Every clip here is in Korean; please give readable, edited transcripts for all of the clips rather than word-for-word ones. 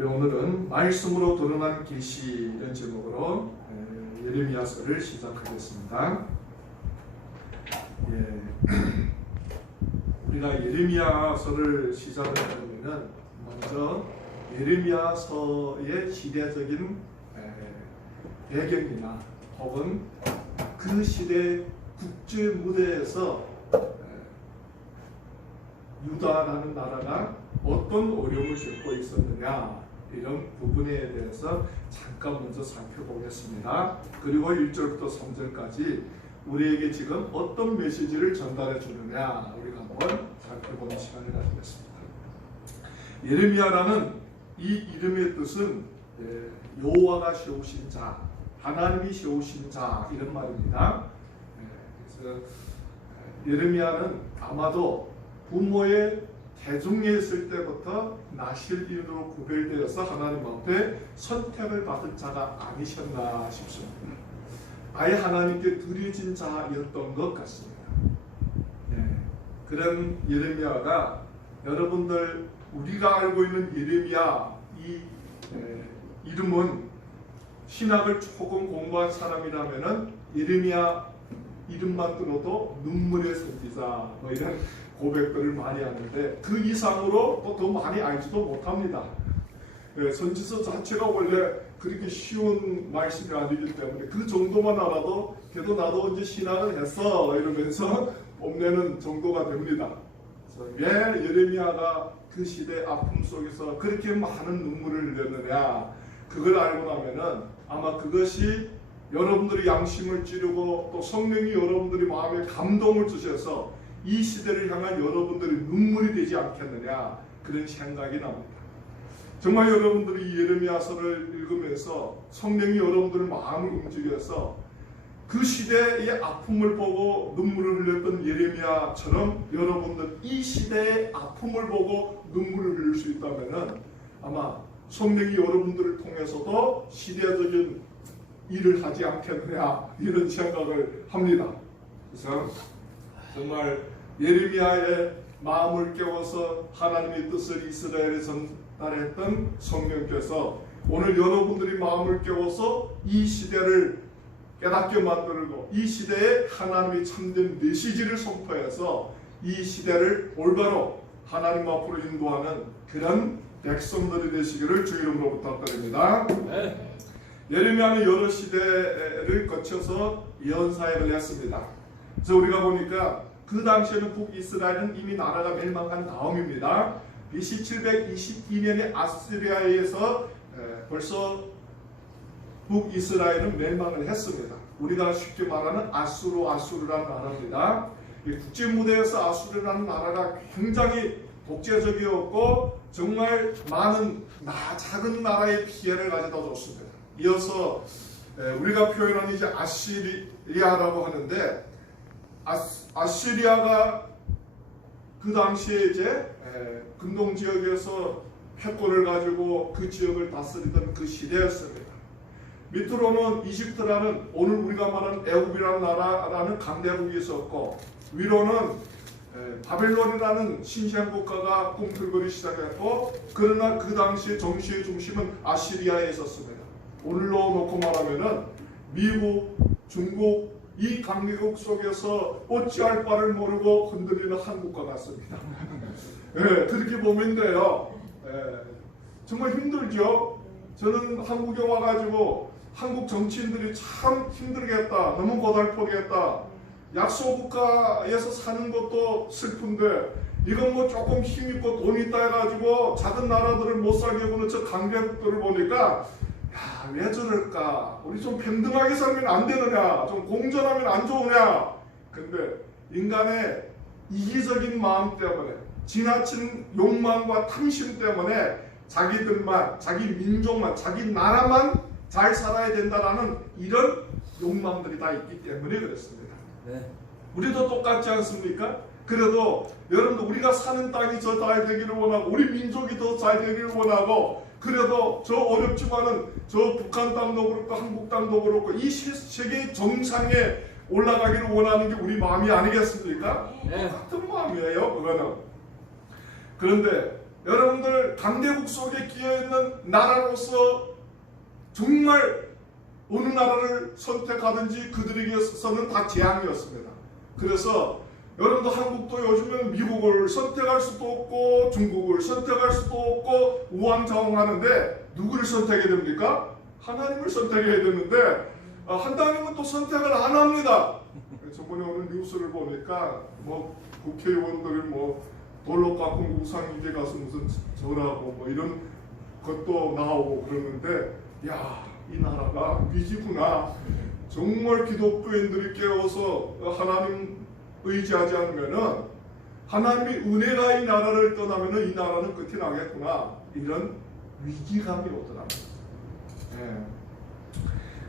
우리 오늘은 말씀으로 드러난 계시 이런 제목으로 예레미야서를 시작하겠습니다. 우리가 예레미야서를 시작을 하려면 먼저 예레미야서의 시대적인 배경이나 혹은 그 시대 국제 무대에서 유다라는 나라가 어떤 어려움을 겪고 있었느냐 이런 부분에 대해서 잠깐 먼저 살펴보겠습니다. 그리고 1절부터 3절까지 우리에게 지금 어떤 메시지를 전달해 주느냐 우리가 한번 살펴보는 시간을 가지겠습니다. 예레미야라는 이 이름의 뜻은 여호와가 세우신 자, 하나님이 세우신 자 이런 말입니다. 그래서 예레미야는 아마도 부모의 대중에 있을 때부터 나실인으로 구별되어서 하나님 앞에 선택을 받은 자가 아니셨나 싶습니다. 아예 하나님께 드려진 자였던 것 같습니다. 그런 예레미야가 여러분들 우리가 알고 있는 예레미야 이 이름은 신학을 조금 공부한 사람이라면은 예레미야 이름만 들어도 눈물의 선지자 뭐 이런 고백들을 많이 하는데 그 이상으로 또 더 많이 알지도 못합니다. 선지서 자체가 원래 그렇게 쉬운 말씀이 아니기 때문에 그 정도만 알아도 그래도 나도 이제 신학을 했어 이러면서 뽐내는 정도가 됩니다. 그래서 왜 예레미야가 그 시대 아픔 속에서 그렇게 많은 눈물을 흘렸느냐 그걸 알고 나면은 아마 그것이 여러분들의 양심을 찌르고 또 성령이 여러분들의 마음에 감동을 주셔서 이 시대를 향한 여러분들의 눈물이 되지 않겠느냐 그런 생각이 납니다. 정말 여러분들이 이 예레미야서를 읽으면서 성령이 여러분들의 마음을 움직여서 그 시대의 아픔을 보고 눈물을 흘렸던 예레미야처럼 여러분들 이 시대의 아픔을 보고 눈물을 흘릴 수 있다면 아마 성령이 여러분들을 통해서도 시대적인 일을 하지 않겠느냐 이런 생각을 합니다. 그래서 정말 예레미야의 마음을 깨워서 하나님의 뜻을 이스라엘에 전달했던 성령께서 오늘 여러분들이 마음을 깨워서 이 시대를 깨닫게 만들고 이 시대에 하나님의 참된 메시지를 선포해서 이 시대를 올바로 하나님 앞으로 인도하는 그런 백성들이 되시기를 주 이름으로 부탁드립니다. 네. 예레미야는 여러 시대를 거쳐서 예언사역을 했습니다. 그래서 우리가 보니까 그 당시에는 북이스라엘은 이미 나라가 멸망한 다음입니다. BC 722년에 아수리아에서 벌써 북이스라엘은 멸망을 했습니다. 우리가 쉽게 말하는 아수르라는 나라입니다. 국제 무대에서 아수르라는 나라가 굉장히 독재적이었고 정말 많은 작은 나라의 피해를 가져다 줬습니다. 이어서 우리가 표현하는 이제 아시리아라고 하는데 아시리아가 그 당시에 이제 근동 지역에서 패권을 가지고 그 지역을 다스리던 그 시대였습니다. 밑으로는 이집트라는 오늘 우리가 말하는 애굽이라는 나라라는 강대국이 있었고 위로는 바벨론이라는 신시한 국가가 꿈틀거리기 시작했고 그러나 그 당시에 정치의 중심은 아시리아에 있었습니다. 오늘로 놓고 말하면은 미국, 중국 이 강대국 속에서 어찌할 바를 모르고 흔들리는 한국과 같습니다. 그렇게 보면 돼요. 정말 힘들죠. 저는 한국에 와가지고 한국 정치인들이 참 힘들겠다, 너무 고달프겠다. 약소국가에서 사는 것도 슬픈데 이건 뭐 조금 힘있고 돈 있다 해가지고 작은 나라들을 못 살게 보는 저 강대국들을 보니까 왜 저럴까? 우리 좀 평등하게 살면 안 되느냐? 좀 공존하면 안 좋으냐? 근데 인간의 이기적인 마음 때문에 지나친 욕망과 탐심 때문에 자기들만, 자기 민족만, 자기 나라만 잘 살아야 된다라는 이런 욕망들이 다 있기 때문에 그렇습니다. 네. 우리도 똑같지 않습니까? 그래도 여러분들 우리가 사는 땅이 더 잘 되기를 원하고 우리 민족이 더 잘 되기를 원하고 그래도 저 어렵지만은 저 북한 땅도 그렇고 한국 땅도 그렇고 이 세계 정상에 올라가기를 원하는 게 우리 마음이 아니겠습니까? 네. 같은 마음이에요 그거는. 그런데 여러분들 강대국 속에 끼어있는 나라로서 정말 어느 나라를 선택하든지 그들에게서는 다 재앙이었습니다. 그래서 여러분도 한국도 요즘은 미국을 선택할 수도 없고 중국을 선택할 수도 없고 우왕좌왕하는데 누구를 선택해야 됩니까? 하나님을 선택해야 되는데 하나님은 또 선택을 안 합니다. 저번에 오늘 뉴스를 보니까 뭐 국회의원들을 뭐 돌로 깎은 우상에게 가서 무슨 절하고 뭐 이런 것도 나오고 그러는데 야, 이 나라가 위기구나. 정말 기독교인들이 깨어서 하나님 의지하지 않으면은 하나님의 은혜가 이 나라를 떠나면은 이 나라는 끝이 나겠구나. 이런 위기감이 오더랍니다. 예.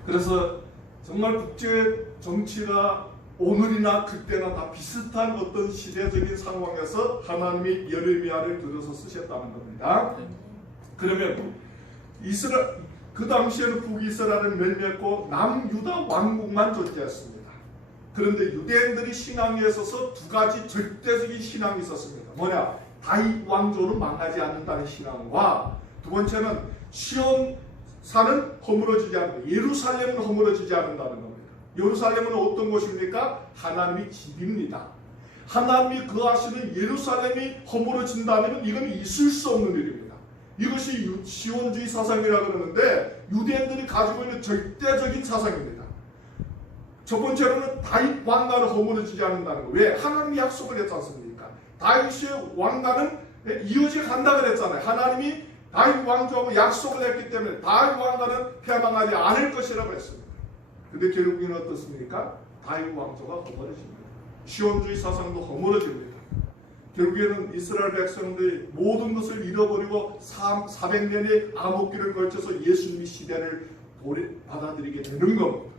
그래서 정말 국제 정치가 오늘이나 그때나 다 비슷한 어떤 시대적인 상황에서 하나님이 예레미야를 들어서 쓰셨다는 겁니다. 그러면 그 당시에는 북이스라엘을 멸망했고 남유다 왕국만 존재했습니다. 그런데 유대인들이 신앙에 있어서 두 가지 절대적인 신앙이 있었습니다. 뭐냐? 다윗 왕조는 망하지 않는다는 신앙과 두 번째는 시온산은 허물어지지 않는다. 예루살렘은 허물어지지 않는다는 겁니다. 예루살렘은 어떤 곳입니까? 하나님의 집입니다. 하나님이 거하시는 예루살렘이 허물어진다면 이건 있을 수 없는 일입니다. 이것이 시온주의 사상이라고 그러는데 유대인들이 가지고 있는 절대적인 사상입니다. 첫 번째로는 다윗 왕가는 허물어지지 않는다는 거. 왜? 하나님이 약속을 했지 않습니까? 다윗의 왕가는 이어져 간다 그랬잖아요. 하나님이 다윗 왕조하고 약속을 했기 때문에 다윗 왕가는 패망하지 않을 것이라고 했습니다. 근데 결국에는 어떻습니까? 다윗 왕조가 허물어집니다. 시온주의 사상도 허물어집니다. 결국에는 이스라엘 백성들이 모든 것을 잃어버리고 400년의 암흑기를 걸쳐서 예수님의 시대를 받아들이게 되는 겁니다.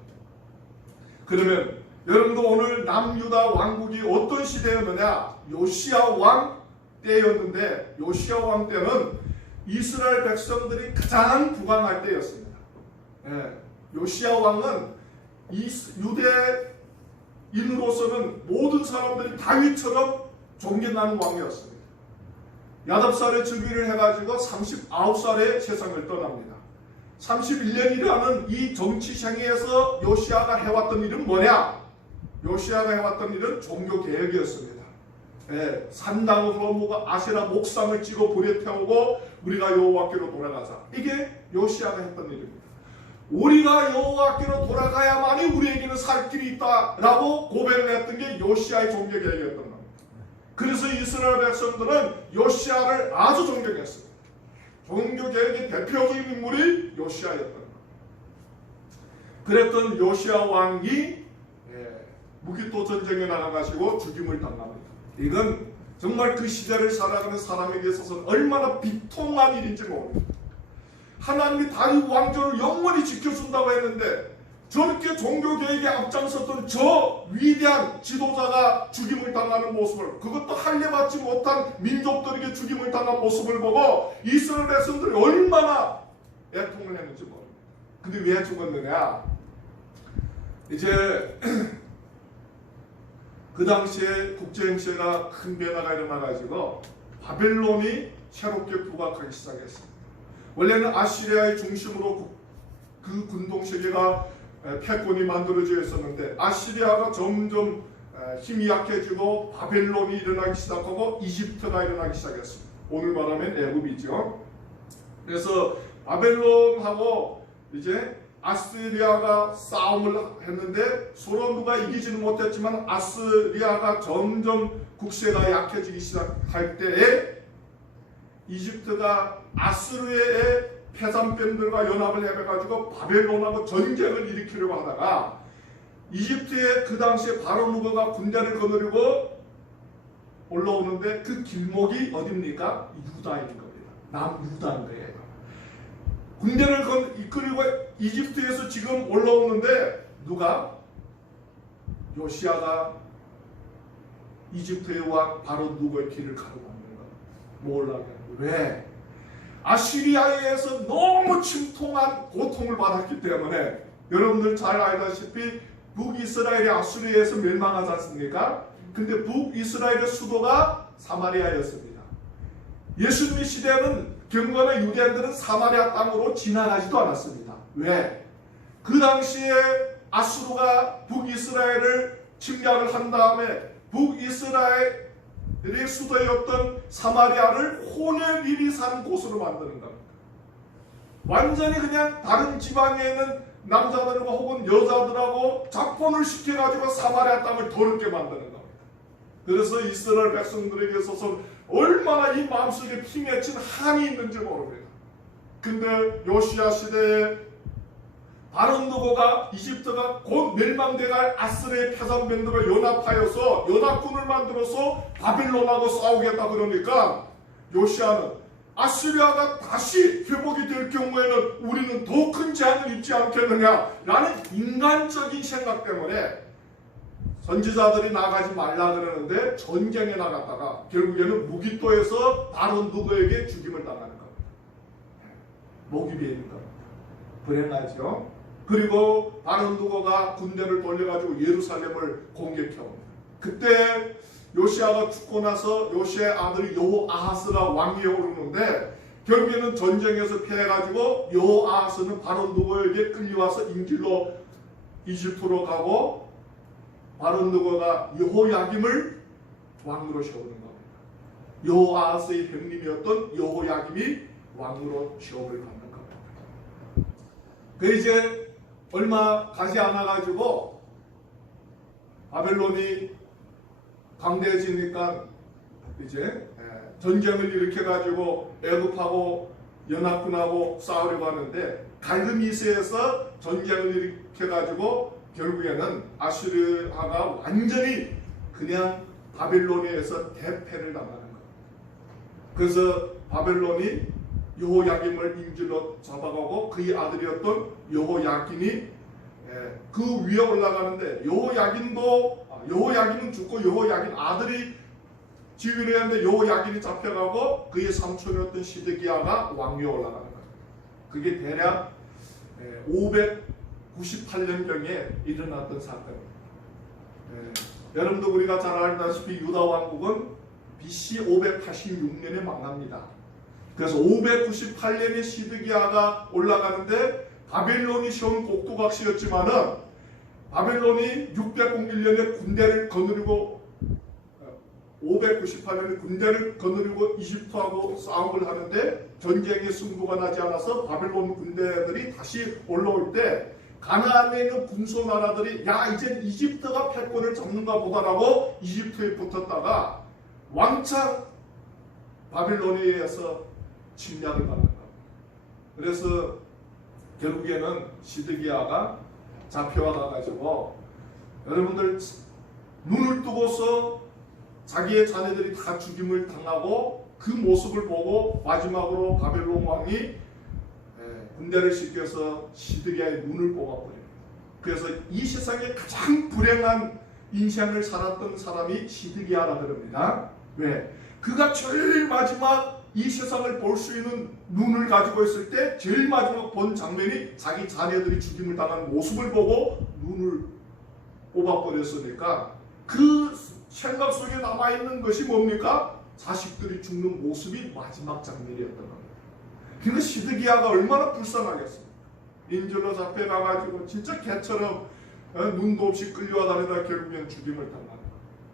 그러면 여러분도 오늘 남유다 왕국이 어떤 시대였느냐? 요시야 왕 때였는데 요시야 왕 때는 이스라엘 백성들이 가장 부강할 때였습니다. 예, 요시야 왕은 유대인으로서는 모든 사람들이 다윗처럼 존경하는 왕이었습니다. 8살에 즉위를 해가지고 39살에 세상을 떠납니다. 31년이라는 이 정치 생애에서 요시야가 해왔던 일은 뭐냐? 요시야가 해왔던 일은 종교개혁이었습니다. 예, 산당으로 뭐가 아세라 목상을 찍어 불에 태우고 우리가 여호와께로 돌아가자. 이게 요시야가 했던 일입니다. 우리가 여호와께로 돌아가야만이 우리에게는 살 길이 있다라고 고백을 했던 게 요시야의 종교개혁이었던 겁니다. 그래서 이스라엘 백성들은 요시야를 아주 존경했습니다. 종교개혁의 대표적인 인물이 요시야였던 겁니다. 그랬던 요시야 왕이 무기토 전쟁에 나가가지고 죽임을 당합니다. 이건 정말 그 시대를 살아가는 사람에게 있어서는 얼마나 비통한 일인지 모릅니다. 하나님이 다윗 왕조를 영원히 지켜준다고 했는데 저렇게 종교개혁에 앞장섰던 저 위대한 지도자가 죽임을 당하는 모습을, 그것도 할례받지 못한 민족들에게 죽임을 당한 모습을 보고 이스라엘 백성들이 얼마나 애통을 했는지 모릅니다. 근데 왜 죽었느냐? 이제 그 당시에 국제행세가 큰 변화가 일어나가지고 바벨론이 새롭게 부각하기 시작했습니다. 원래는 아시리아의 중심으로 그 군동세계가 패권이 만들어져 있었는데 아시리아가 점점 힘이 약해지고 바벨론이 일어나기 시작하고 이집트가 일어나기 시작했습니다. 오늘 말하면 애굽이죠. 그래서 바벨론하고 이제 아스리아가 싸움을 했는데 서로 누가 이기지는 못했지만 아스리아가 점점 국세가 약해지기 시작할 때에 이집트가 아스르의 패산병들과 연합을 해가지고 바벨론하고 전쟁을 일으키려고 하다가 이집트의 그 당시에 바로 누가가 군대를 거느리고 올라오는데 그 길목이 어딥니까? 유다인 겁니다. 남유다인 거예요. 군대를 이끌고 이집트에서 지금 올라오는데 누가? 요시야가 이집트의 왕 바로 누구의 길을 가로막는 거예요. 몰라요. 왜? 아시리아에 의해서 너무 침통한 고통을 받았기 때문에 여러분들 잘 알다시피 북이스라엘이 아수르에서 멸망하지 않습니까? 근데 북이스라엘의 수도가 사마리아였습니다. 예수님의 시대에는 경건한 유대인들은 사마리아 땅으로 지나가지도 않았습니다. 왜? 그 당시에 아수르가 북이스라엘을 침략을 한 다음에 북이스라엘의 수도였던 사마리아를 혼의 일이 사는 곳으로 만드는 겁니다. 완전히 그냥 다른 지방에 있는 남자들과 혹은 여자들하고 잡혼을 시켜가지고 사마리아 땅을 더럽게 만드는 겁니다. 그래서 이스라엘 백성들에게 있어서 얼마나 이 마음속에 피맺힌 한이 있는지 모릅니다. 근데 요시야 시대에 바론누고가 이집트가 곧 멸망돼갈 아스르의 패전밴드가 연합하여서 연합군을 만들어서 바빌론하고 싸우겠다 그러니까 요시야는 아시리아가 다시 회복이 될 경우에는 우리는 더 큰 재앙을 입지 않겠느냐라는 인간적인 생각 때문에 선지자들이 나가지 말라 그러는데 전쟁에 나갔다가 결국에는 무기토에서 바론누고에게 죽임을 당하는 겁니다. 목이 베이는 겁니다. 불행하죠. 그리고 바론누고가 군대를 돌려가지고 예루살렘을 공격해옵니다. 그때 요시아가 죽고 나서 요시아의 아들이 여호아하스가 왕위에 오르는데 결국에는 전쟁에서 패해가지고 여호아하스는 바론누고에게 끌려와서 인질로 이집트로 가고 바론누고가 여호야김을 왕으로 세우는 겁니다. 여호아하스의 형님이었던 여호야김이 왕으로 시험을 받는 겁니다. 그 이제 얼마 가지 않아가지고 바벨론이 강대해지니까 이제 전쟁을 일으켜가지고 애굽하고 연합군하고 싸우려고 하는데 갈르미스에서 전쟁을 일으켜가지고 결국에는 아수르아가 완전히 그냥 바벨론에서 대패를 당하는 거예요. 그래서 바벨론이 여호야김을 인질로 잡아가고 그의 아들이었던 여호야긴이 그 위에 올라가는데 여호야긴은 죽고 여호야긴 아들이 지휘를 했는데 여호야긴이 잡혀가고 그의 삼촌이었던 시드기야가 왕위에 올라가는 거예요. 그게 대략 598년경에 일어났던 사건입니다. 여러분도 우리가 잘 알다시피 유다 왕국은 BC 586년에 망합니다. 그래서 598년에 시드기야가 올라가는데 바벨론이 세운 곡두각시였지만은 바벨론이 601년에 군대를 거느리고 598년에 군대를 거느리고 이집트하고 싸움을 하는데 전쟁에 승부가 나지 않아서 바벨론 군대들이 다시 올라올 때 가나안에 있는 군소 나라들이 야 이젠 이집트가 패권을 잡는가 보다라고 이집트에 붙었다가 왕창 바벨론에 의해서 침략을 받는 겁니다. 그래서 결국에는 시드기야가 잡혀와가지고 여러분들 눈을 뜨고서 자기의 자녀들이 다 죽임을 당하고 그 모습을 보고 마지막으로 바벨론 왕이 군대를 시켜서 시드기야의 눈을 뽑아버립니다. 그래서 이 세상에 가장 불행한 인생을 살았던 사람이 시드기야라 그럽니다. 왜? 그가 제일 마지막 이 세상을 볼 수 있는 눈을 가지고 있을 때 제일 마지막 본 장면이 자기 자녀들이 죽임을 당한 모습을 보고 눈을 뽑아버렸으니까 그 생각 속에 남아있는 것이 뭡니까? 자식들이 죽는 모습이 마지막 장면이었던 겁니다. 그러니까 시드기야가 얼마나 불쌍하겠습니까? 인질로 잡혀가가지고 진짜 개처럼 눈도 없이 끌려와 다니다 결국엔 죽임을 당하는 거예요.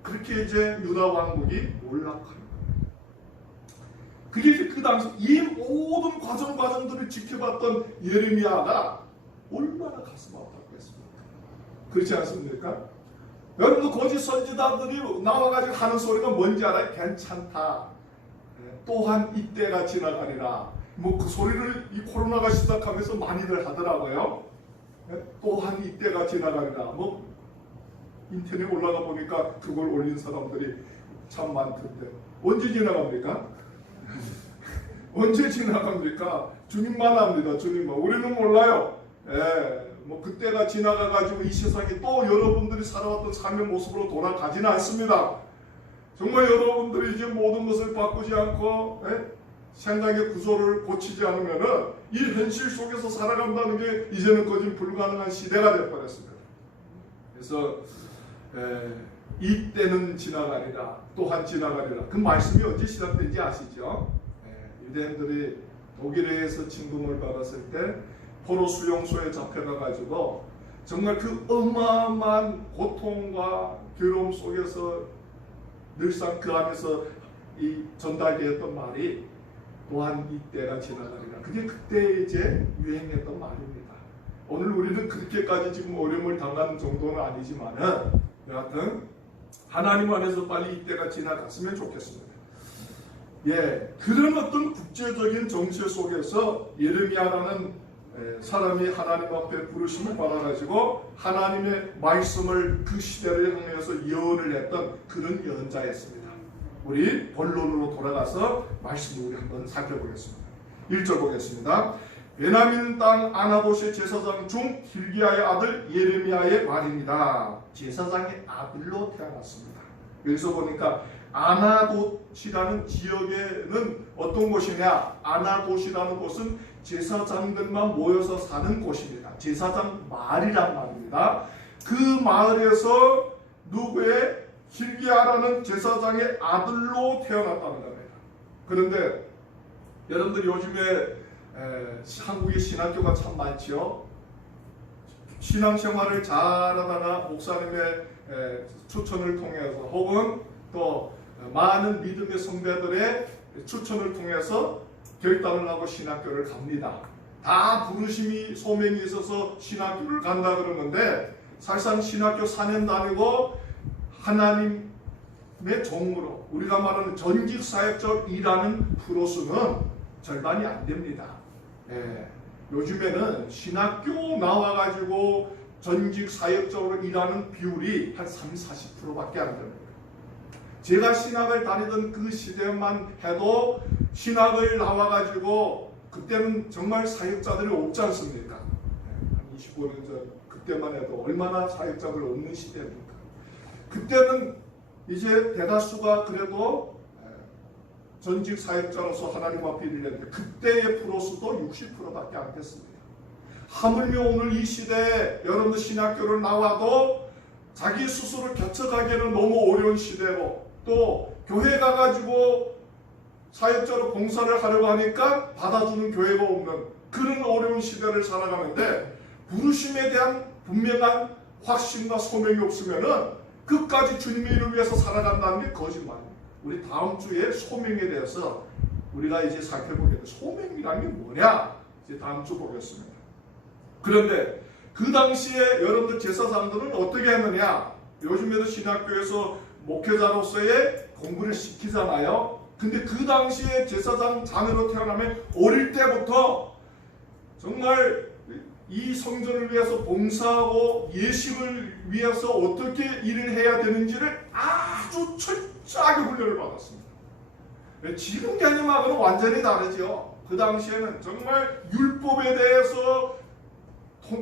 그렇게 이제 유다 왕국이 몰락하는 거예요. 그게 이제 그 당시 이 모든 과정들을 지켜봤던 예레미야가 얼마나 가슴 아팠겠습니까? 그렇지 않습니까? 여러분도 거짓 선지자들이 나와가지고 하는 소리가 뭔지 알아요? 괜찮다. 또한 이때가 지나가리라. 뭐 그 소리를 이 코로나가 시작하면서 많이들 하더라고요. 또한 이때가 지나가리라. 뭐 인터넷 올라가 보니까 그걸 올린 사람들이 참 많던데 언제 지나갑니까? 언제 지나갑니까? 주님만 합니다. 주님만. 우리는 몰라요. 뭐 그때가 지나가가지고 이 세상이 또 여러분들이 살아왔던 삶의 모습으로 돌아가지는 않습니다. 정말 여러분들이 이제 모든 것을 바꾸지 않고 생각의 구조를 고치지 않으면은 이 현실 속에서 살아간다는 게 이제는 거진 불가능한 시대가 되어버렸습니다. 그래서 이때는 지나가리라. 또한 지나가리라. 그 말씀이 언제 시작된지 아시죠? 유대인들이 독일에서 침공을 받았을 때 포로 수용소에 잡혀가 가지고 정말 그 어마어마한 고통과 괴로움 속에서 늘상 그 안에서 이 전달되었던 말이 또한 이때가 지나가리라. 그게 그때 이제 유행했던 말입니다. 오늘 우리는 그렇게까지 지금 어려움을 당하는 정도는 아니지만은 여하튼 하나님 안에서 빨리 이때가 지나갔으면 좋겠습니다. 예, 그런 어떤 국제적인 정세 속에서 예레미야라는 사람이 하나님 앞에 부르심을 받아가지고 하나님의 말씀을 그 시대를 향해서 예언을 했던 그런 예언자였습니다. 우리 본론으로 돌아가서 말씀을 우리 한번 살펴보겠습니다. 1절 보겠습니다. 베냐민 땅 아나봇의 제사장 중 hil기야의 아들 예레미야의 말입니다. 제사장의 아들로 태어났습니다. 여기서 보니까 아나돗이라는 지역에는 어떤 곳이냐? 아나돗이라는 곳은 제사장들만 모여서 사는 곳입니다. 제사장 마을이란 말입니다. 그 마을에서 누구의 hil기야라는 제사장의 아들로 태어났다는 겁니다. 그런데 여러분들 요즘에 한국의 신학교가 참 많지요. 신앙생활을 잘하다가 목사님의 추천을 통해서 혹은 또 많은 믿음의 선배들의 추천을 통해서 결단을 하고 신학교를 갑니다. 다 부르심이 소명이 있어서 신학교를 간다 그러는데 사실상 신학교 4년 다니고 하나님의 종으로 우리가 말하는 전직 사역적 일하는 프로수는 절반이 안 됩니다. 요즘에는 신학교 나와가지고 전직 사역적으로 일하는 비율이 한 30-40%밖에 안 됩니다. 제가 신학을 다니던 그 시대만 해도 신학을 나와가지고 그때는 정말 사역자들이 없지 않습니까? 한 25년 전 그때만 해도 얼마나 사역자들 없는 시대입니까? 그때는 이제 대다수가 그래도 전직 사역자로서 하나님 앞에 일했는데 그때의 프로수도 60%밖에 안 됐습니다. 하물며 오늘 이 시대에 여러분들 신학교를 나와도 자기 스스로 개척하기에는 너무 어려운 시대고 또 교회 가가지고 사역자로 봉사를 하려고 하니까 받아주는 교회가 없는 그런 어려운 시대를 살아가는데 부르심에 대한 분명한 확신과 소명이 없으면은 끝까지 주님의 일을 위해서 살아간다는 게 거짓말입니다. 우리 다음 주에 소명에 대해서 우리가 이제 살펴보겠는데 소명이라는 게 뭐냐? 이제 다음 주 보겠습니다. 그런데 그 당시에 여러분들 제사장들은 어떻게 했느냐? 요즘에도 신학교에서 목회자로서의 공부를 시키잖아요. 근데 그 당시에 제사장 자녀로 태어나면 어릴 때부터 정말 이 성전을 위해서 봉사하고 예식을 위해서 어떻게 일을 해야 되는지를 아주 철저하게 훈련을 받았습니다. 지금 개념하고는 완전히 다르죠. 그 당시에는 정말 율법에 대해서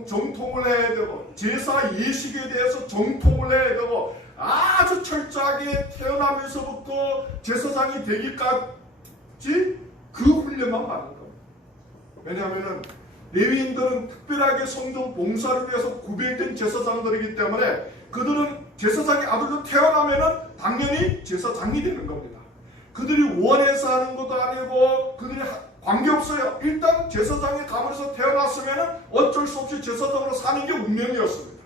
정통을 해야 되고 제사 예식에 대해서 정통을 해야 되고 아주 철저하게 태어나면서부터 제사장이 되기까지 그 훈련만 받는 겁니다. 왜냐하면 레위인들은 특별하게 성전 봉사를 위해서 구별된 제사장들이기 때문에 그들은 제사장의 아들로 태어나면은 당연히 제사장이 되는 겁니다. 그들이 원해서 하는 것도 아니고 그들이 관계없어요. 일단 제사장의 가문에서 태어났으면 어쩔 수 없이 제사장으로 사는 게 운명이었습니다.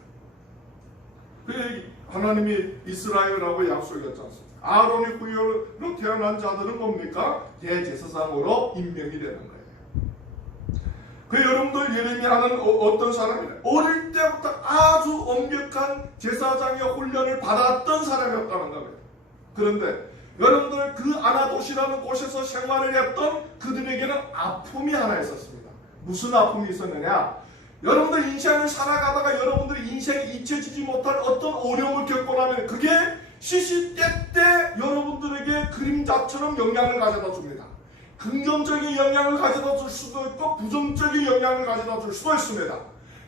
하나님이 이스라엘하고 약속했지 않습니까? 아론의 후예로 태어난 자들은 뭡니까? 대제사장으로 임명이 되는 거예요. 그 여러분들 예레미야는 어떤 사람이냐? 어릴 때부터 아주 엄격한 제사장의 훈련을 받았던 사람이었다는 겁니다. 그런데 여러분들 그 아나돗이라는 곳에서 생활을 했던 그들에게는 아픔이 하나 있었습니다. 무슨 아픔이 있었느냐? 여러분들 인생을 살아가다가 여러분들이 인생에 잊혀지지 못할 어떤 어려움을 겪고 나면 그게 시시때때 여러분들에게 그림자처럼 영향을 가져다 줍니다. 긍정적인 영향을 가져다 줄 수도 있고 부정적인 영향을 가져다 줄 수도 있습니다.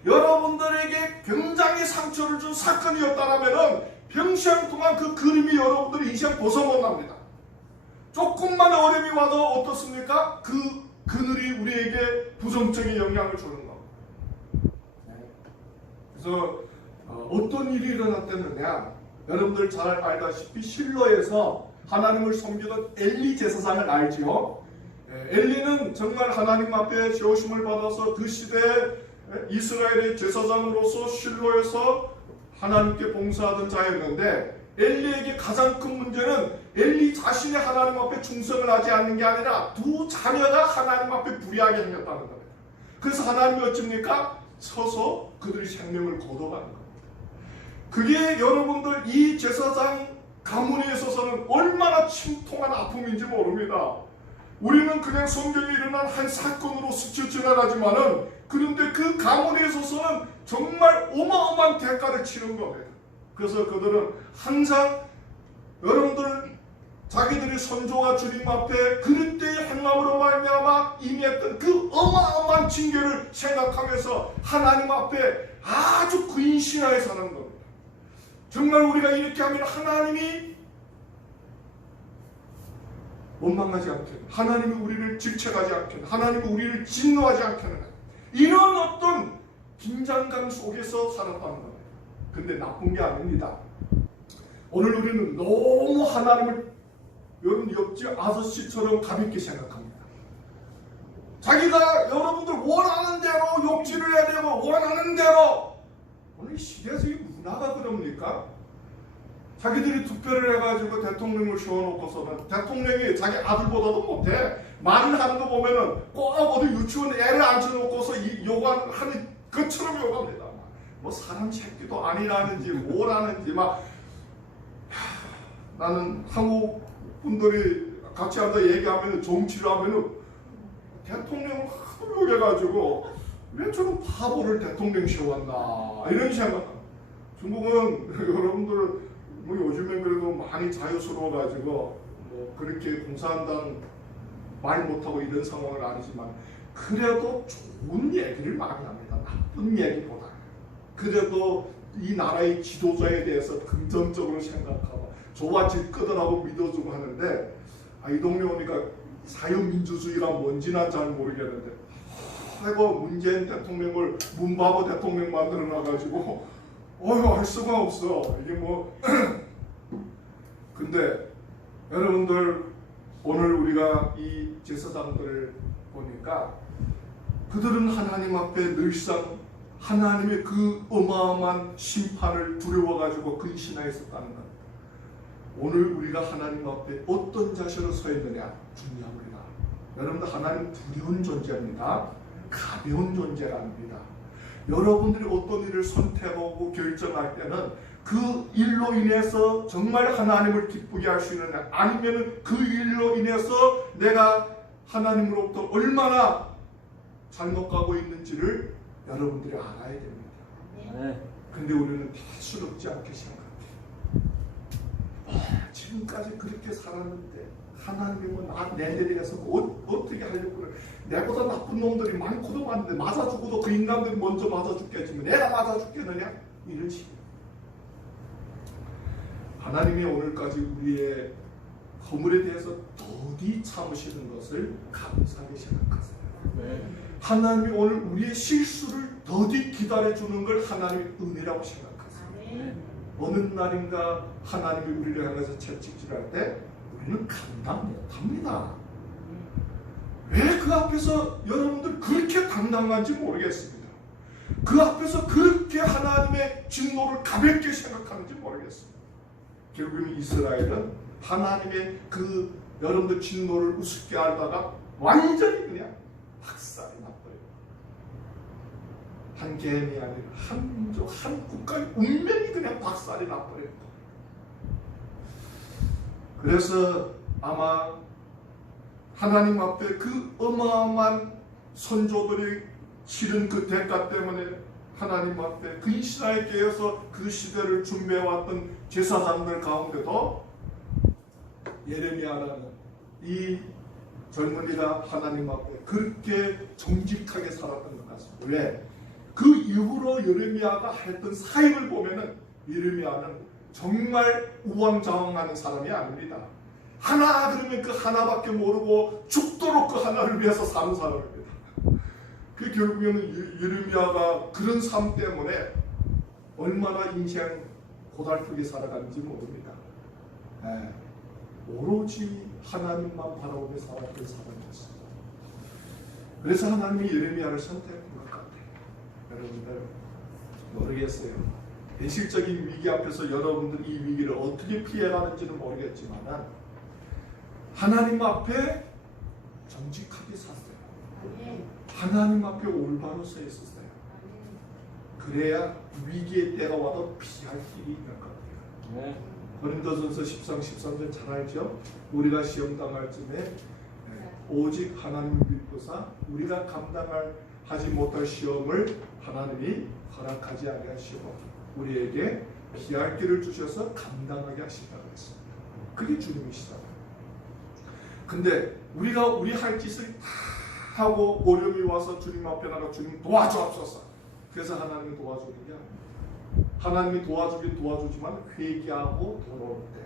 여러분들에게 굉장히 상처를 준 사건이었다면 평생 동안 그 그림이 여러분들의 인생 벗어 못 납니다. 조금만 어려움이 와도 어떻습니까? 그 그늘이 우리에게 부정적인 영향을 주는 겁니다. 그래서 어떤 일이 일어났겠느냐? 여러분들 잘 알다시피 실로에서 하나님을 섬기던 엘리 제사장을 알지요. 엘리는 정말 하나님 앞에 세우심을 받아서 그 시대에 이스라엘의 제사장으로서 실로에서 하나님께 봉사하던 자였는데, 엘리에게 가장 큰 문제는 엘리 자신이 하나님 앞에 충성을 하지 않는 게 아니라 두 자녀가 하나님 앞에 불의하게 행했다는 겁니다. 그래서 하나님이 어찌합니까? 서서 그들의 생명을 거둬가는 겁니다. 그게 여러분들 이 제사장 가문에 있어서는 얼마나 침통한 아픔인지 모릅니다. 우리는 그냥 성경에 일어난 한 사건으로 스쳐 지나가지만은, 그런데 그 가문에 있어서는 정말 어마어마한 대가를 치른 겁니다. 그래서 그들은 항상 여러분들 자기들의 선조가 주님 앞에 그릇 때의 행함으로 말미암아 임했던 그 어마어마한 징계를 생각하면서 하나님 앞에 아주 근신하게 사는 겁니다. 정말 우리가 이렇게 하면 하나님이 원망하지 않겠나, 하나님이 우리를 질책하지 않겠나, 하나님이 우리를 진노하지 않겠나, 이런 어떤 긴장감 속에서 살았다는 겁니다. 근데 나쁜 게 아닙니다. 오늘 우리는 너무 하나님을 여러분 옆집 아저씨처럼 가볍게 생각합니다. 자기가 여러분들 원하는 대로 욕질을 해야 되고 원하는 대로, 오늘 시대에서 이 문화가 그럽니까? 자기들이 투표를 해가지고 대통령을 세워놓고서는 대통령이 자기 아들보다도 못해. 많은 하는 거 보면은 꼭 어디 유치원 애를 앉혀놓고서 요구하는 것처럼 요구합니다. 뭐 사람 새끼도 아니라는지 뭐라는지 막. 나는 한국 분들이 같이 앉아 얘기하면 정치를 하면은 대통령을 하도 욕해가지고 왜 저런 바보를 대통령 세웠나 이런 생각. 중국은 여러분들 뭐 요즘엔 그래도 많이 자유스러워가지고 뭐 그렇게 공산당 말 못하고 이런 상황은 아니지만 그래도 좋은 얘기를 많이 합니다. 나쁜 얘기보다. 그래도 이 나라의 지도자에 대해서 긍정적으로 생각하고 좋아질 거다라고 믿어주고 하는데, 이 동네 오니까 사회민주주의가 뭔지는 잘 모르겠는데, 아이고 문재인 대통령을 문바보 대통령 만들어 놔가지고 할 수가 없어. 이게 뭐 근데 여러분들 오늘 우리가 이 제사장들을 보니까 그들은 하나님 앞에 늘상 하나님의 그 어마어마한 심판을 두려워가지고 근신하였었다는 것. 오늘 우리가 하나님 앞에 어떤 자세로 서 있느냐 중요합니다. 여러분들 하나님 두려운 존재입니다. 가벼운 존재가 아닙니다. 여러분들이 어떤 일을 선택하고 결정할 때는 그 일로 인해서 정말 하나님을 기쁘게 할 수 있느냐, 아니면 그 일로 인해서 내가 하나님으로부터 얼마나 잘못 가고 있는지를 여러분들이 알아야 됩니다. 근데 우리는 대수롭지 않게 생각해요. 지금까지 그렇게 살았는데 하나님이 뭐 내내 대해서 어떻게 하려고 그래. 내보다 나쁜 놈들이 많고도 많은데 맞아 죽어도 그 인간들이 먼저 맞아 죽겠지만 내가 맞아 죽겠느냐, 이런 식이에요. 하나님이 오늘까지 우리의 허물에 대해서 더디 참으시는 것을 감사하게 생각하세요. 하나님이 오늘 우리의 실수를 더디 기다려주는 걸 하나님의 은혜라고 생각하세요. 어느 날인가 하나님이 우리를 향해서 채찍질할 때 우리는 감당 못합니다. 왜 그 앞에서 여러분들 그렇게 당당한지 모르겠습니다. 그 앞에서 그렇게 하나님의 진노를 가볍게 생각하는지 모르겠습니다. 결국은 이스라엘은 하나님의 그 여러분들 진노를 우습게 알다가 완전히 그냥 박살이 났어요. 한 개인이 아니라 한 민족, 한 국가의 운명이 그냥 박살이 나버렸고, 그래서 아마 하나님 앞에 그 어마어마한 선조들이 치른 그 대가 때문에 하나님 앞에 근신하에 깨어서 그 시대를 준비해왔던 제사장들 가운데도 예레미야라는 이 젊은이가 하나님 앞에 그렇게 정직하게 살았던 것 같습니다. 왜? 그 이후로 예레미야가 했던 사역을 보면은 예레미야는 정말 우왕좌왕하는 사람이 아닙니다. 하나 그러면 그 하나밖에 모르고 죽도록 그 하나를 위해서 사는 사람입니다. 그 결국에는 예레미야가 그런 삶 때문에 얼마나 인생 고달프게 살아가는지 모릅니다. 오로지 하나님만 바라보며 살았던 사람이었습니다. 그래서 하나님이 예레미야를 선택한 것 같아요. 여러분들 모르겠어요. 현실적인 위기 앞에서 여러분들 이 위기를 어떻게 피해가는지는 모르겠지만 하나님 앞에 정직하게 샀어요. 하나님 앞에 올바로 서 있었어요. 그래야 위기의 때가 와도 피할 길이 있는 것 같아요. 고린도전서 13, 13절 잘 알죠? 우리가 시험 당할 쯤에 오직 하나님 믿고사 우리가 감당하지 못할 시험을 하나님이 허락하지 아니하시고 우리에게 피할 길을 주셔서 감당하게 하신다고 했습니다. 그게 주님이시잖아요. 근데 우리가 우리 할 짓을 다 하고 어려움이 와서 주님 앞에 나가 주님 도와주옵소서. 그래서 하나님이 도와주는 게 아닙니다. 하나님이 도와주긴 도와주지만 회개하고 돌아올 때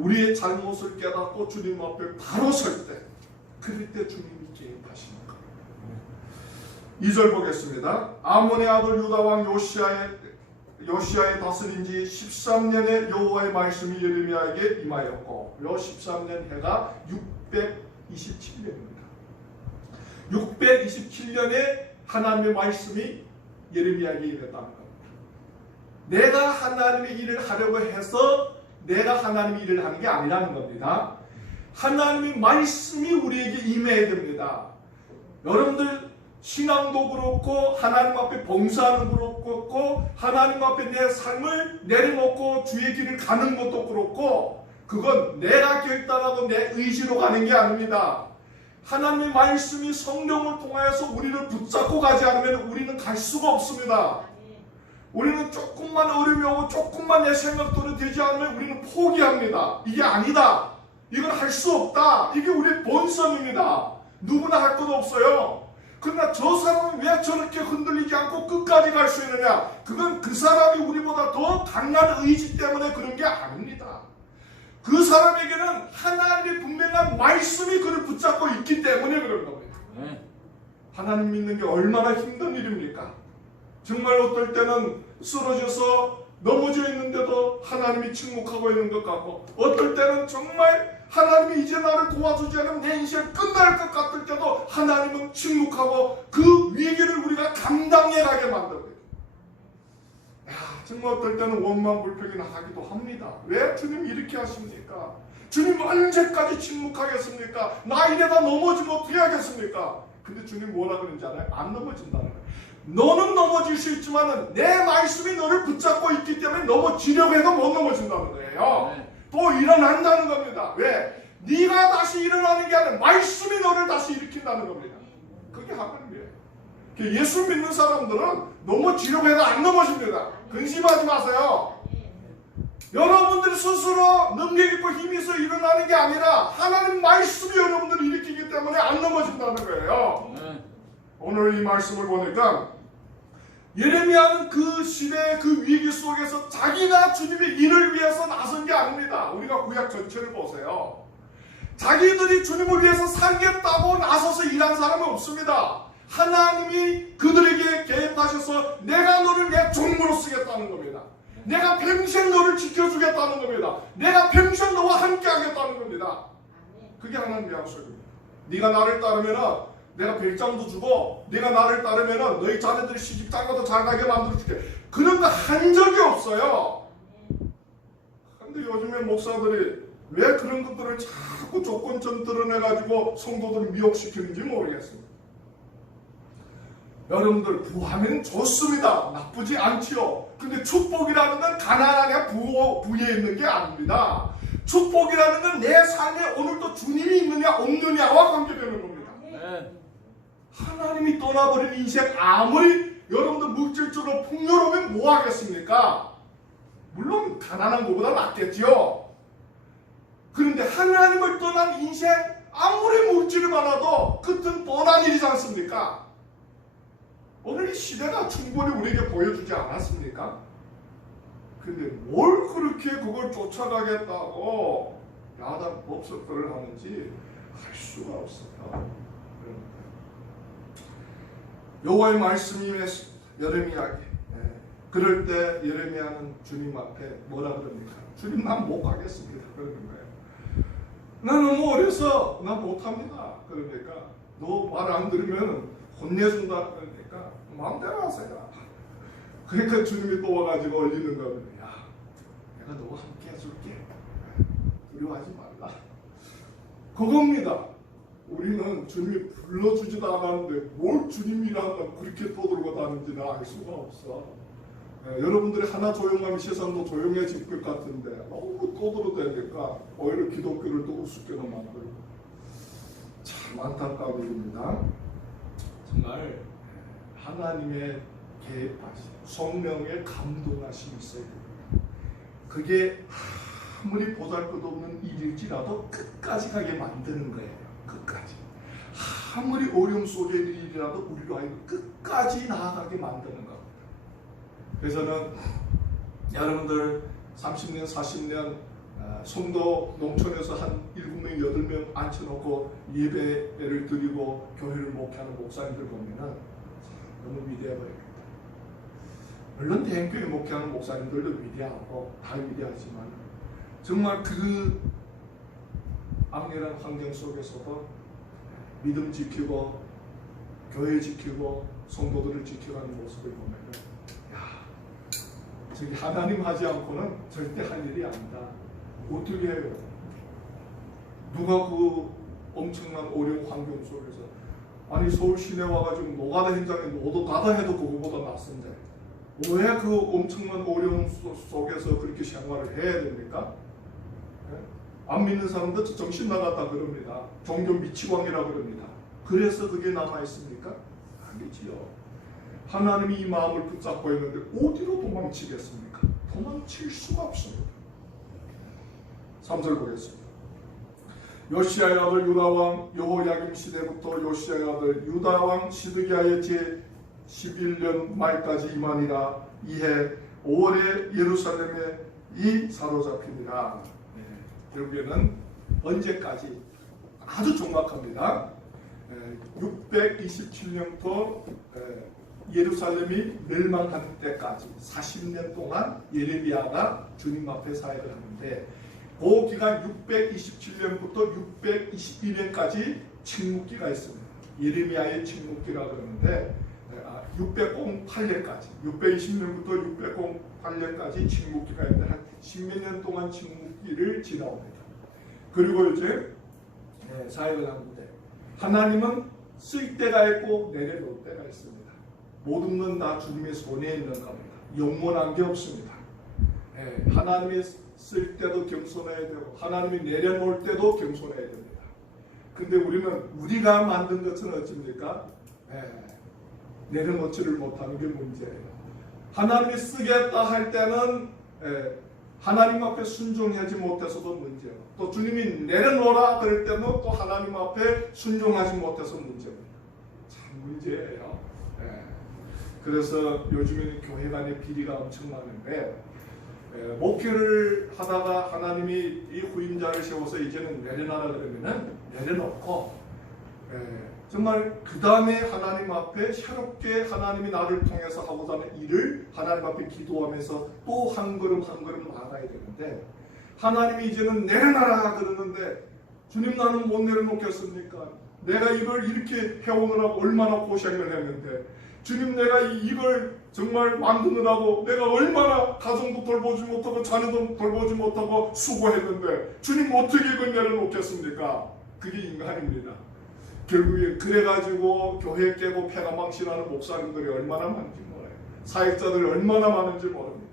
우리의 잘못을 깨닫고 주님 앞에 바로 설 때 그럴 때 주님이 개입하시는 거예요. 2절 보겠습니다. 아몬의 아들 유다 왕 요시야의 다스린 지 13년에 여호와의 말씀이 예레미야에게 임하였고 요 13년 해가 627년입니다. 627년에 하나님의 말씀이 예레미야에게 임했다는 겁니다. 내가 하나님의 일을 하려고 해서 내가 하나님의 일을 하는 게 아니라는 겁니다. 하나님의 말씀이 우리에게 임해야 됩니다. 여러분들 신앙도 그렇고 하나님 앞에 봉사하는 것도 그렇고 하나님 앞에 내 삶을 내려놓고 주의 길을 가는 것도 그렇고 그건 내가 결단하고 내 의지로 가는 게 아닙니다. 하나님의 말씀이 성령을 통하여서 우리를 붙잡고 가지 않으면 우리는 갈 수가 없습니다. 우리는 조금만 어려움이 오고 조금만 내 생각대로 되지 않으면 우리는 포기합니다. 이게 아니다. 이건 할 수 없다. 이게 우리의 본성입니다. 누구나 할 것도 없어요. 그러나 저 사람은 왜 저렇게 흔들리지 않고 끝까지 갈 수 있느냐? 그건 그 사람이 우리보다 더 강한 의지 때문에 그런 게 아닙니다. 그 사람에게는 하나님의 분명한 말씀이 그를 붙잡고 있기 때문에 그런 겁니다. 하나님 믿는 게 얼마나 힘든 일입니까? 정말 어떨 때는 쓰러져서 넘어져 있는데도 하나님이 침묵하고 있는 것 같고 어떨 때는 정말 하나님이 이제 나를 도와주지 않으면 내 인생 끝날 것 같을 때도 하나님은 침묵하고 그 위기를 우리가 감당해 가게 만듭니다. 정말 어떨 때는 원망불평이나 하기도 합니다. 왜 주님 이렇게 하십니까? 주님 언제까지 침묵하겠습니까? 나 이래다 넘어지면 어떻게 하겠습니까? 근데 주님 뭐라 그러는지 알아요? 안 넘어진다는 거예요. 너는 넘어질 수 있지만 내 말씀이 너를 붙잡고 있기 때문에 넘어지려고 해도 못 넘어진다는 거예요. 또 일어난다는 겁니다. 왜? 네가 다시 일어나는 게 아니라 말씀이 너를 다시 일으킨다는 겁니다. 그게 하나님이에요. 예수 믿는 사람들은 넘어지려고 해도 안 넘어집니다. 근심하지 마세요. 여러분들 스스로 능력 있고 힘이 있어 일어나는 게 아니라 하나님 말씀이 여러분들을 일으키기 때문에 안 넘어진다는 거예요. 오늘 이 말씀을 보니까 예레미야는 그 시대 그 위기 속에서 자기가 주님의 일을 위해서 나선 게 아닙니다. 우리가 구약 전체를 보세요. 자기들이 주님을 위해서 살겠다고 나서서 일한 사람은 없습니다. 하나님이 그들에게 개입하셔서 내가 너를 내 종으로 쓰겠다는 겁니다. 내가 평생 너를 지켜주겠다는 겁니다. 내가 평생 너와 함께 하겠다는 겁니다. 그게 하나님의 약속입니다. 네가 나를 따르면 내가 별장도 주고 네가 나를 따르면 너희 자녀들이 시집 장가도 잘 가게 만들어줄게. 그런 거 한 적이 없어요. 근데 요즘에 목사들이 왜 그런 것들을 자꾸 조건점 드러내가지고 성도들을 미혹시키는지 모르겠습니다. 여러분들 부하면 좋습니다. 나쁘지 않지요. 근데 축복이라는 건 가난하냐 부에 있는 게 아닙니다. 축복이라는 건 내 삶에 오늘도 주님이 있느냐 없느냐와 관계되는 겁니다. 하나님이 떠나버린 인생 아무리 여러분들 물질적으로 풍요로우면 뭐 하겠습니까? 물론 가난한 것보다 낫겠죠. 그런데 하나님을 떠난 인생 아무리 물질이 많아도 끝은 뻔한 일이지 않습니까? 오늘 이 시대가 충분히 우리에게 보여주지 않았습니까? 근데 뭘 그렇게 그걸 쫓아가겠다고 야단 법석들을 하는지 할 수가 없어요. 여호와의 말씀이 예레미야에게 그럴 때 예레미야는 주님 앞에 뭐라 그럽니까? 주님 난 못 가겠습니다. 그러는 거예요. 나는 너무 어려서 난 못합니다. 그러니까 너 말 안 들으면 혼내준다 그러니까 마음대로 하세요. 그러니까 주님이 또 와가지고 올리는 거거든요. 야, 내가 너와 함께 해줄게. 두려워하지 말라. 그겁니다. 우리는 주님이 불러주지도 않았는데 뭘 주님이라고 그렇게 떠들고 다니는지는 알 수가 없어. 여러분들이 하나 조용하면 세상도 조용해질 것 같은데 너무 떠들어대니까 오히려 기독교를 또 우습게도 만들고 참 안타까운 일입니다. 정말 하나님의 계획하심, 성령의 감동하심이 있어요. 그게 아무리 보잘것없는 일일지라도 끝까지 가게 만드는 거예요. 끝까지. 아무리 어려움 속의 일이라도 우리로 하여금 끝까지 나아가게 만드는 겁니다. 그래서는 여러분들 30년, 40년 송도 농촌에서 한 7명, 8명 앉혀놓고 예배를 드리고 교회를 목회하는 목사님들 보면은 너무 위대해 보입니다. 물론 대형교회 목회하는 목사님들도 위대하고 다 위대하지만 정말 그 악랄한 환경 속에서도 믿음 지키고 교회 지키고 성도들을 지켜가는 모습을 보면은 야, 저기 하나님 하지 않고는 절대 할 일이 아니다. 어떻게 해요? 누가 그 엄청난 어려운 환경 속에서 아니 서울 시내 와가지고 노가다 현장에 노가다 해도 그거보다 낫습니다. 왜 그 엄청난 어려움 속에서 그렇게 생활을 해야 됩니까? 안 믿는 사람들 정신 나갔다 그럽니다. 종교 미치광이라 그럽니다. 그래서 그게 남아있습니까? 아니지요. 하나님이 이 마음을 붙잡고 있는데 어디로 도망치겠습니까? 도망칠 수가 없습니다. 3절 보겠습니다. 요시야의 아들 유다왕 여호야김 시대부터 요시야의 아들 유다왕 시드기야의 제 11년 말까지 이만이라 이해 5월에 예루살렘에 이 사로잡히니라. 결국에는 언제까지? 아주 정확합니다. 627년부터 예루살렘이 멸망하는 때까지 40년 동안 예레미야가 주님 앞에 사역을 하는데 그 기간 627년부터 621년까지 침묵기가 있습니다. 예레미야의 침묵기라고 하는데 608년까지 620년부터 608년까지 침묵기가 있는데 한 10몇 년 동안 침묵기를 지나옵니다. 그리고 이제 사역을 하는데 하나님은 쓸 때가 있고 내려놓을 때가 있습니다. 모든 건 다 주님의 손에 있는 겁니다. 영원한 게 없습니다. 하나님이 쓸 때도 겸손해야 되고 하나님이 내려놓을 때도 겸손해야 됩니다. 근데 우리는 우리가 만든 것은 어찌입니까? 내려놓지를 못하는 게 문제예요. 하나님이 쓰겠다 할 때는 하나님 앞에 순종하지 못해서도 문제예요. 또 주님이 내려놓으라 그럴 때는 또 하나님 앞에 순종하지 못해서 문제입니다. 참 문제예요. 그래서 요즘에는 교회 간의 비리가 엄청 많은데 목회를 하다가 하나님이 이 후임자를 세워서 이제는 내려놔라 그러면은 내려놓고 정말 그 다음에 하나님 앞에 새롭게 하나님이 나를 통해서 하고자 하는 일을 하나님 앞에 기도하면서 또 한 걸음 한 걸음 나아가야 되는데 하나님이 이제는 내려놔라 그러는데 주님 나는 못 내려놓겠습니까? 내가 이걸 이렇게 해오느라고 얼마나 고생을 했는데 주님 내가 이걸 정말 만드느라고 내가 얼마나 가정도 돌보지 못하고 자녀도 돌보지 못하고 수고했는데 주님 어떻게 이걸 내려놓겠습니까? 그게 인간입니다. 결국에 그래가지고 교회 깨고 폐가망신하는 목사님들이 얼마나 많은지 몰라요. 사역자들이 얼마나 많은지 모릅니다.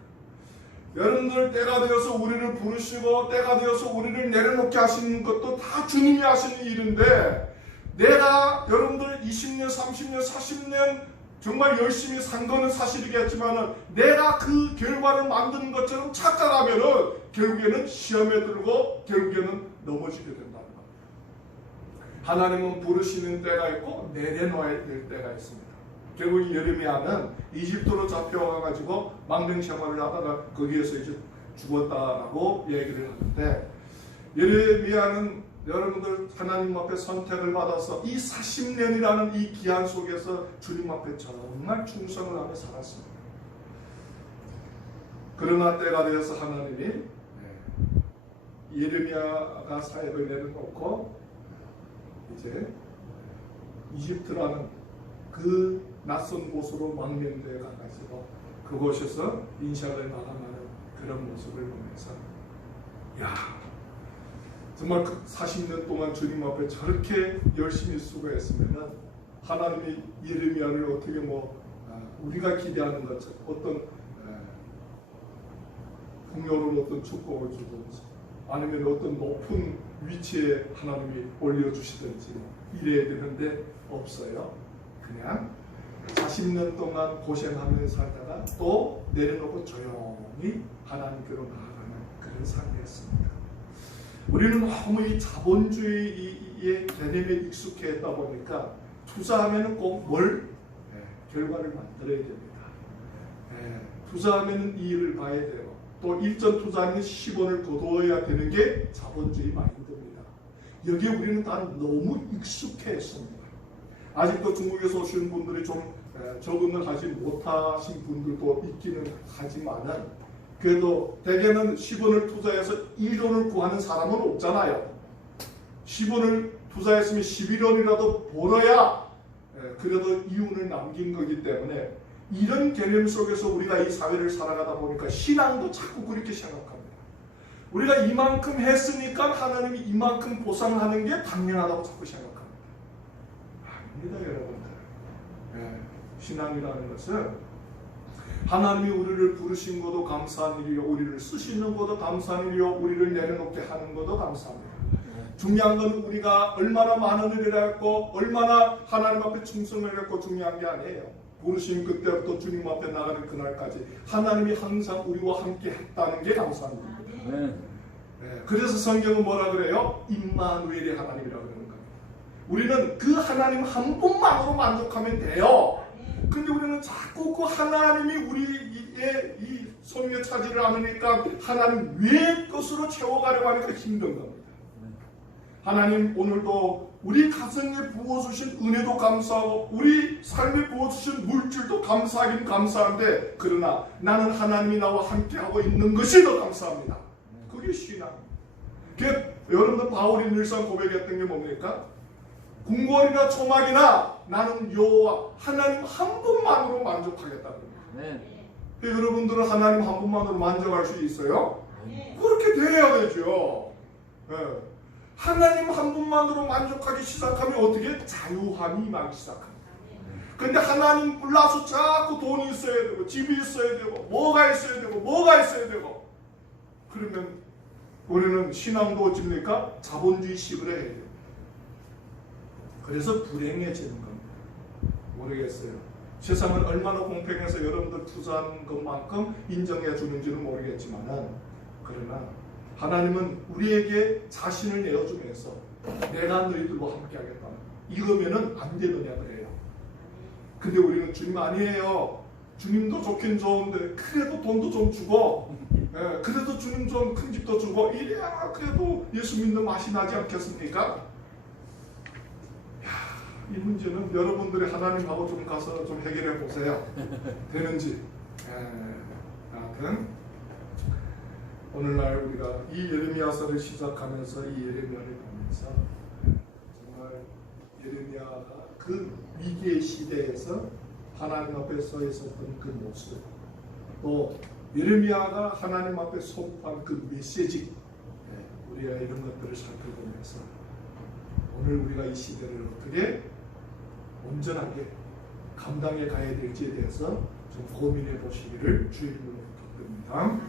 여러분들 때가 되어서 우리를 부르시고 때가 되어서 우리를 내려놓게 하시는 것도 다 주님이 하시는 일인데 내가 여러분들 20년, 30년, 40년 정말 열심히 산 거는 사실이겠지만 내가 그 결과를 만드는 것처럼 착각하면은 결국에는 시험에 들고 결국에는 넘어지게 된다는 겁니다. 하나님은 부르시는 때가 있고 내려놓아야 될 때가 있습니다. 결국 예레미야는 이집트로 잡혀와가지고 망명 생활을 하다가 거기에서 이제 죽었다라고 얘기를 하는데 예레미야는 여러분들 하나님 앞에 선택을 받아서 이 40년이라는 이 기한 속에서 주님 앞에 정말 충성을 하며 살았습니다. 그러나 때가 되어서 하나님이 예레미야가 사역을 내려놓고 이제 이집트라는 그 낯선 곳으로 망명되어 가가지고 그곳에서 인생을 마감하는 그런 모습을 보면서 야, 정말 그 40년 동안 주님 앞에 저렇게 열심히 수고했으면은 하나님이 예레미야를 어떻게 우리가 기대하는 것처럼 어떤 풍요로운 어떤 축복을 주든지 아니면 어떤 높은 위치에 하나님이 올려주시든지 이래야 되는데 없어요. 그냥 40년 동안 고생하면서 살다가 또 내려놓고 조용히 하나님께로 나아가는 그런 삶이었습니다. 우리는 너무 이 자본주의의 개념에 익숙해있다 보니까 투자하면 꼭 결과를 만들어야 됩니다. 투자하면 이익을 봐야 돼요. 또 일전 투자하면 10원을 거둬야 되는 게 자본주의 마인드입니다. 여기에 우리는 다 너무 익숙해했습니다. 아직도 중국에서 오신 분들이 좀 적응을 하지 못하신 분들도 있기는 하지만은 그래도 대개는 10원을 투자해서 1원을 구하는 사람은 없잖아요. 10원을 투자했으면 11원이라도 벌어야 그래도 이윤을 남긴 거기 때문에 이런 개념 속에서 우리가 이 사회를 살아가다 보니까 신앙도 자꾸 그렇게 생각합니다. 우리가 이만큼 했으니까 하나님이 이만큼 보상하는 게 당연하다고 자꾸 생각합니다. 아닙니다, 여러분들. 신앙이라는 것은 하나님이 우리를 부르신 것도 감사한 일이요, 우리를 쓰시는 것도 감사한 일이요, 우리를 내려놓게 하는 것도 감사합니다. 중요한 건 우리가 얼마나 많은 일을 했고 얼마나 하나님 앞에 충성을 했고 중요한 게 아니에요. 부르신 그때부터 주님 앞에 나가는 그날까지 하나님이 항상 우리와 함께 했다는 게 감사합니다. 그래서 성경은 뭐라 그래요? 임마누엘의 하나님이라고 그러는 겁니다. 우리는 그 하나님 한 분만으로 만족하면 돼요. 근데 우리는 자꾸 그 하나님이 우리의 이 소명의 차지를 않으니까 하나님 외의 것으로 채워가려고 하니까 힘든 겁니다. 하나님 오늘도 우리 가정에 부어주신 은혜도 감사하고 우리 삶에 부어주신 물질도 감사하긴 감사한데 그러나 나는 하나님이 나와 함께하고 있는 것이 더 감사합니다. 그게 신앙. 여러분들 바울이 늘상 고백했던 게 뭡니까? 궁궐이나 초막이나 나는 여호와 하나님 한 분만으로 만족하겠다는 겁니다. 여러분들은 하나님 한 분만으로 만족할 수 있어요? 그렇게 돼야 되죠. 하나님 한 분만으로 만족하기 시작하면 어떻게? 자유함이 임하기 시작합니다. 근데 하나님 불러서 자꾸 돈이 있어야 되고 집이 있어야 되고 뭐가 있어야 되고 뭐가 있어야 되고 그러면 우리는 신앙도 어찌입니까? 자본주의식으로 해야 돼요. 그래서 불행해지는 겁니다. 모르겠어요. 세상은 얼마나 공평해서 여러분들 투자한 것만큼 인정해 주는지는 모르겠지만은 그러나 하나님은 우리에게 자신을 내어주면서 내가 너희들과 함께 하겠다. 이거면은 안 되느냐 그래요. 근데 우리는 주님 아니에요. 주님도 좋긴 좋은데 그래도 돈도 좀 주고 그래도 주님 좀 큰 집도 주고 이래야 그래도 예수 믿는 맛이 나지 않겠습니까? 이 문제는 여러분들이 하나님하고 좀 가서 좀 해결해 보세요. 되는지. 하여튼 오늘날 우리가 이 예레미야서를 시작하면서 이 예레미야를 보면서 정말 예레미야가 그 위기의 시대에서 하나님 앞에 서 있었던 그 모습, 또 예레미야가 하나님 앞에 선포한 그 메시지, 우리가 이런 것들을 살펴보면서 오늘 우리가 이 시대를 어떻게 온전하게 감당해 가야 될지에 대해서 좀 고민해 보시기를 주님으로 부탁드립니다.